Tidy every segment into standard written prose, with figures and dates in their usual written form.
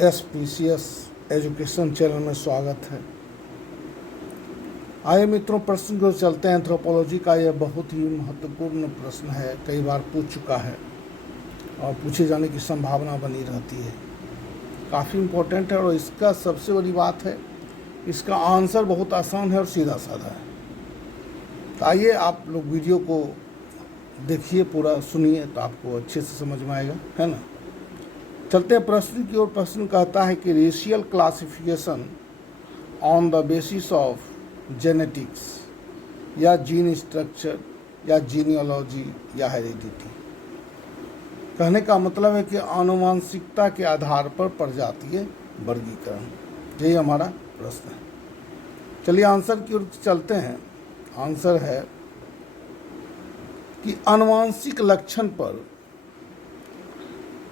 SPCS education channel में स्वागत है। आइए मित्रों, प्रश्न को चलते हैं। एंथ्रोपोलॉजी का यह बहुत ही महत्वपूर्ण प्रश्न है, कई बार पूछ चुका है और पूछे जाने की संभावना बनी रहती है। काफ़ी इम्पोर्टेंट है और इसका सबसे बड़ी बात है, इसका आंसर बहुत आसान है और सीधा साधा है। तो आइए आप लोग वीडियो को देखिए, पूरा सुनिए तो आपको अच्छे से समझ में आएगा, है ना। चलते हैं प्रश्न की ओर। प्रश्न कहता है कि racial classification on the basis of genetics या जीन स्ट्रक्चर या जीनियोलॉजी या हेरिडिटी। कहने का मतलब है कि आनुवंशिकता के आधार पर प्रजातीय वर्गीकरण, यही हमारा प्रश्न है। चलिए आंसर की ओर चलते हैं। आंसर है कि आनुवंशिक लक्षण पर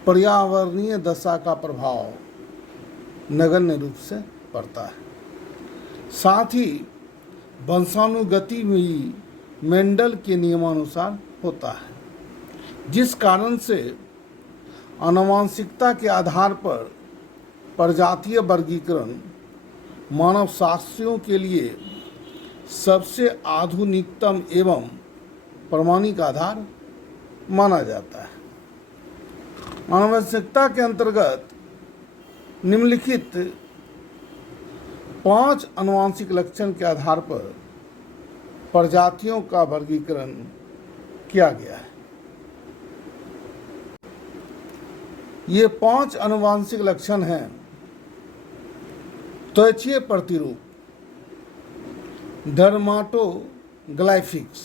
पर्यावरणीय दशा का प्रभाव नगण्य रूप से पड़ता है। साथ ही वंशानुगति भी मेंडल के नियमानुसार होता है, जिस कारण से आनुवंशिकता के आधार पर प्रजातीय वर्गीकरण मानव शास्त्रियों के लिए सबसे आधुनिकतम एवं प्रमाणिक आधार माना जाता है। आनुवंशिकता के अंतर्गत निम्नलिखित 5 आनुवंशिक लक्षण के आधार पर प्रजातियों का वर्गीकरण किया गया है। ये 5 आनुवंशिक लक्षण हैं। त्वचीय प्रतिरूप, डर्माटोग्लाइफिक्स।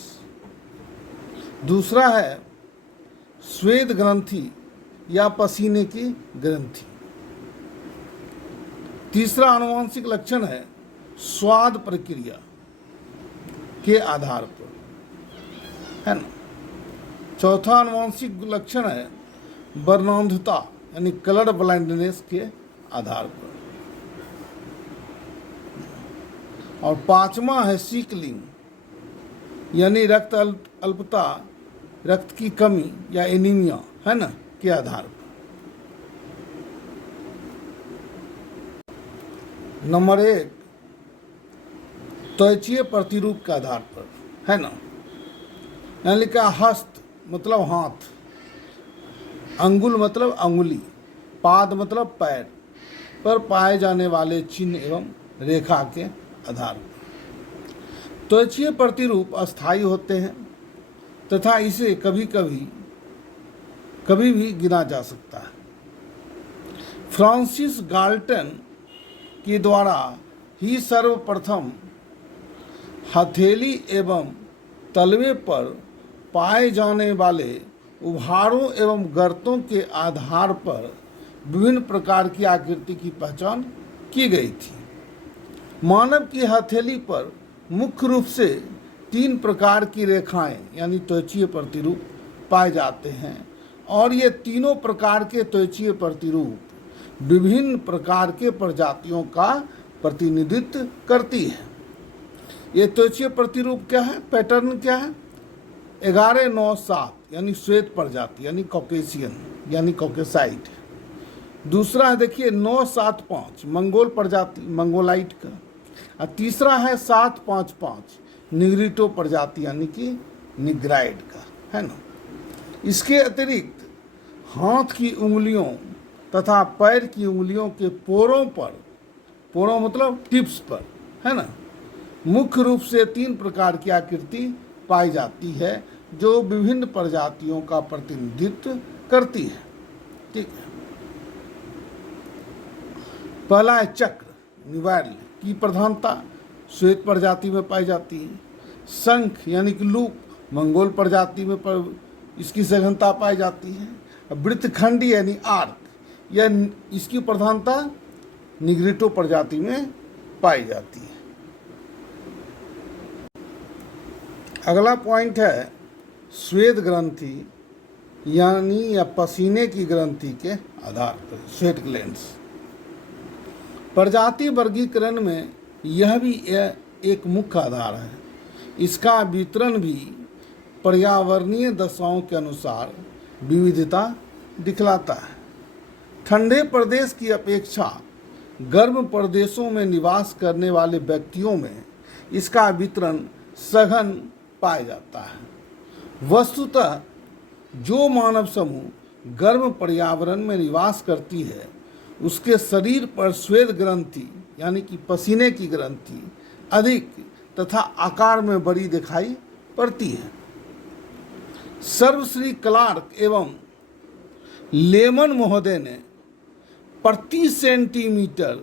दूसरा है स्वेद ग्रंथि या पसीने की ग्रंथि। तीसरा आनुवंशिक लक्षण है स्वाद प्रक्रिया के आधार पर, है ना। चौथा आनुवंशिक लक्षण है वर्णांधता यानी कलर ब्लाइंडनेस के आधार पर। और 5वां है सीकलिंग यानी रक्त अल्पता, रक्त की कमी या एनीमिया, है ना, के आधार पर। नंबर 1 त्वचीय प्रतिरूप के आधार पर, है ना। यहाँ लिखा हस्त मतलब हाथ, अंगुल मतलब अंगुली, पाद मतलब पैर पर पाए जाने वाले चिन्ह एवं रेखा के आधार पर। त्वचीय प्रतिरूप अस्थायी होते हैं तथा इसे कभी भी गिना जा सकता है। फ्रांसिस गाल्टन के द्वारा ही सर्वप्रथम हथेली एवं तलवे पर पाए जाने वाले उभारों एवं गर्तों के आधार पर विभिन्न प्रकार की आकृति की पहचान की गई थी। मानव की हथेली पर मुख्य रूप से 3 प्रकार की रेखाएं यानी त्वचीय प्रतिरूप पाए जाते हैं और ये तीनों प्रकार के त्वचीय प्रतिरूप विभिन्न प्रकार के प्रजातियों का प्रतिनिधित्व करती है। ये त्वचीय प्रतिरूप क्या है, पैटर्न क्या है? 11, 9, 7 यानी श्वेत प्रजाति यानी कॉकेशियन यानी कॉकेसाइट। दूसरा है देखिए 9, 7, 5 मंगोल प्रजाति मंगोलाइट का। और तीसरा है 7, 5, 5 निग्रिटो प्रजाति यानी कि निग्राइड का, है ना। इसके अतिरिक्त हाथ की उंगलियों तथा पैर की उंगलियों के पोरों पर, पोरों मतलब टिप्स पर, है ना, मुख्य रूप से 3 प्रकार की आकृति पाई जाती है जो विभिन्न प्रजातियों का प्रतिनिधित्व करती है। ठीक है। पहला है चक्र निवार्य की प्रधानता श्वेत प्रजाति में पाई जाती है। शंख यानी कि लूप मंगोल प्रजाति में इसकी सघनता पाई जाती है। वृत्तखंडी यानी आर्क, यह इसकी प्रधानता निग्रिटो प्रजाति में पाई जाती है। अगला पॉइंट है श्वेत ग्रंथि यानी या पसीने की ग्रंथि के आधार पर, स्वेट ग्लैंड्स। प्रजाति वर्गीकरण में यह भी एक मुख्य आधार है। इसका वितरण भी पर्यावरणीय दशाओं के अनुसार विविधता दिखलाता है। ठंडे प्रदेश की अपेक्षा गर्म प्रदेशों में निवास करने वाले व्यक्तियों में इसका वितरण सघन पाया जाता है। वस्तुतः जो मानव समूह गर्म पर्यावरण में निवास करती है उसके शरीर पर श्वेत ग्रंथि यानी कि पसीने की ग्रंथि अधिक तथा आकार में बड़ी दिखाई पड़ती है। सर्वश्री क्लार्क एवं लेमन महोदय ने प्रति सेंटीमीटर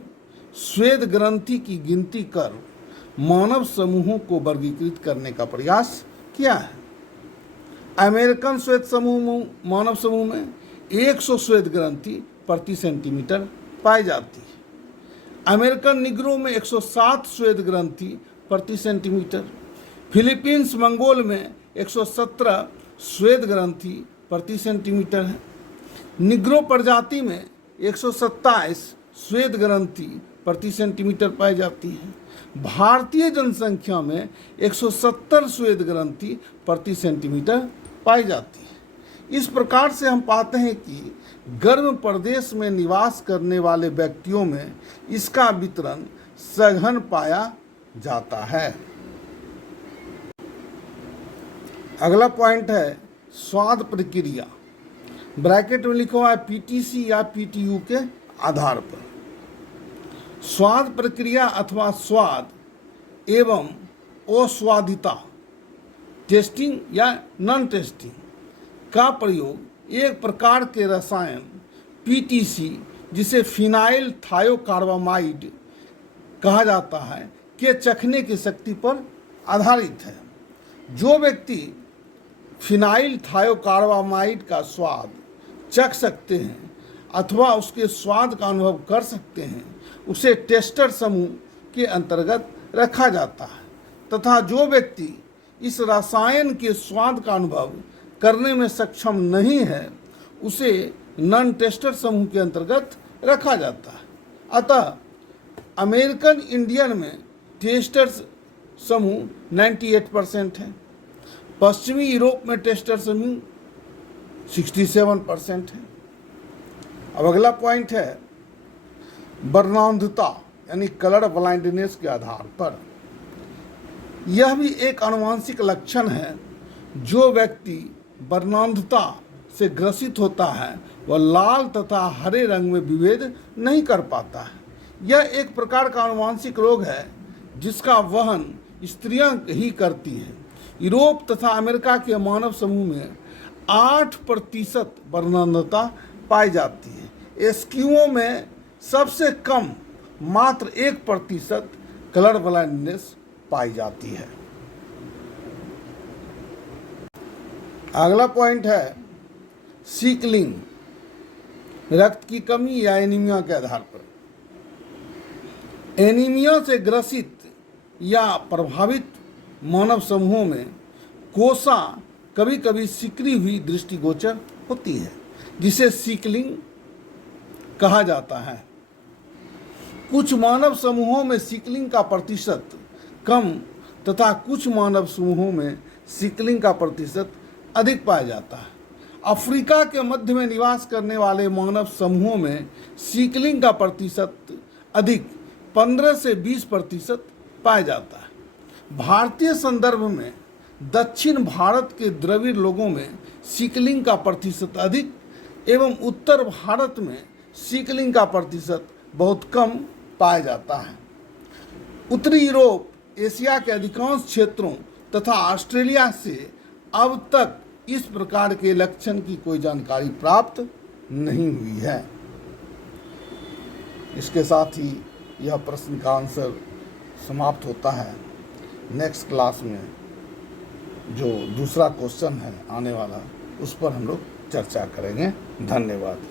श्वेत ग्रंथि की गिनती कर मानव समूहों को वर्गीकृत करने का प्रयास किया है। अमेरिकन श्वेत समूह मानव समूह में 100 श्वेत ग्रंथि प्रति सेंटीमीटर पाई जाती है। अमेरिकन निग्रो में 107 श्वेत ग्रंथि प्रति सेंटीमीटर, फिलीपींस मंगोल में 117 श्वेत ग्रंथि प्रति सेंटीमीटर है। निग्रो प्रजाति में 127 श्वेत ग्रंथि प्रति सेंटीमीटर पाई जाती है। भारतीय जनसंख्या में 170 श्वेत ग्रंथि प्रति सेंटीमीटर पाई जाती है। इस प्रकार से हम पाते हैं कि गर्म प्रदेश में निवास करने वाले व्यक्तियों में इसका वितरण सघन पाया जाता है। अगला पॉइंट है स्वाद प्रक्रिया। ब्रैकेट में लिखा हुआ है पीटीसी या पीटीयू के आधार पर। स्वाद प्रक्रिया अथवा स्वाद एवं अस्वादिता टेस्टिंग या नॉन टेस्टिंग का प्रयोग एक प्रकार के रसायन पीटीसी जिसे फिनाइल थायोकार्बामाइड कहा जाता है के चखने की शक्ति पर आधारित है। जो व्यक्ति फिनाइल थायोकार्बामाइड का स्वाद चख सकते हैं अथवा उसके स्वाद का अनुभव कर सकते हैं उसे टेस्टर समूह के अंतर्गत रखा जाता है तथा जो व्यक्ति इस रसायन के स्वाद का अनुभव करने में सक्षम नहीं है उसे नॉन टेस्टर समूह के अंतर्गत रखा जाता है। अतः अमेरिकन इंडियन में टेस्टर्स समूह 98% है, पश्चिमी यूरोप में टेस्टर समूह 67% है। अब अगला पॉइंट है वर्णांधता यानी कलर ब्लाइंडनेस के आधार पर। यह भी एक आनुवंशिक लक्षण है। जो व्यक्ति वर्णांधता से ग्रसित होता है वह लाल तथा हरे रंग में विभेद नहीं कर पाता है। यह एक प्रकार का आनुवंशिक रोग है जिसका वहन स्त्रियां ही करती हैं। यूरोप तथा अमेरिका के मानव समूह में 8% वर्णांधता पाई जाती है। एस्किमो में सबसे कम मात्र 1% कलर ब्लाइंडनेस पाई जाती है। अगला पॉइंट है सीकलिंग, रक्त की कमी या एनीमिया के आधार पर। एनीमिया से ग्रसित या प्रभावित मानव समूहों में कोसा कभी कभी सिकरी हुई दृष्टिगोचर होती है जिसे सीकलिंग कहा जाता है। कुछ मानव समूहों में सीकलिंग का प्रतिशत कम तथा कुछ मानव समूहों में सीकलिंग का प्रतिशत अधिक पाया जाता है। अफ्रीका के मध्य में निवास करने वाले मानव समूहों में सीकलिंग का प्रतिशत अधिक 15 से 20% पाया जाता है। भारतीय संदर्भ में दक्षिण भारत के द्रविड़ लोगों में सीकलिंग का प्रतिशत अधिक एवं उत्तर भारत में सीकलिंग का प्रतिशत बहुत कम पाया जाता है। उत्तरी यूरोप, एशिया के अधिकांश क्षेत्रों तथा ऑस्ट्रेलिया से अब तक इस प्रकार के लक्षण की कोई जानकारी प्राप्त नहीं हुई है। इसके साथ ही यह प्रश्न का आंसर समाप्त होता है। नेक्स्ट क्लास में जो दूसरा क्वेश्चन है आने वाला उस पर हम लोग चर्चा करेंगे। धन्यवाद।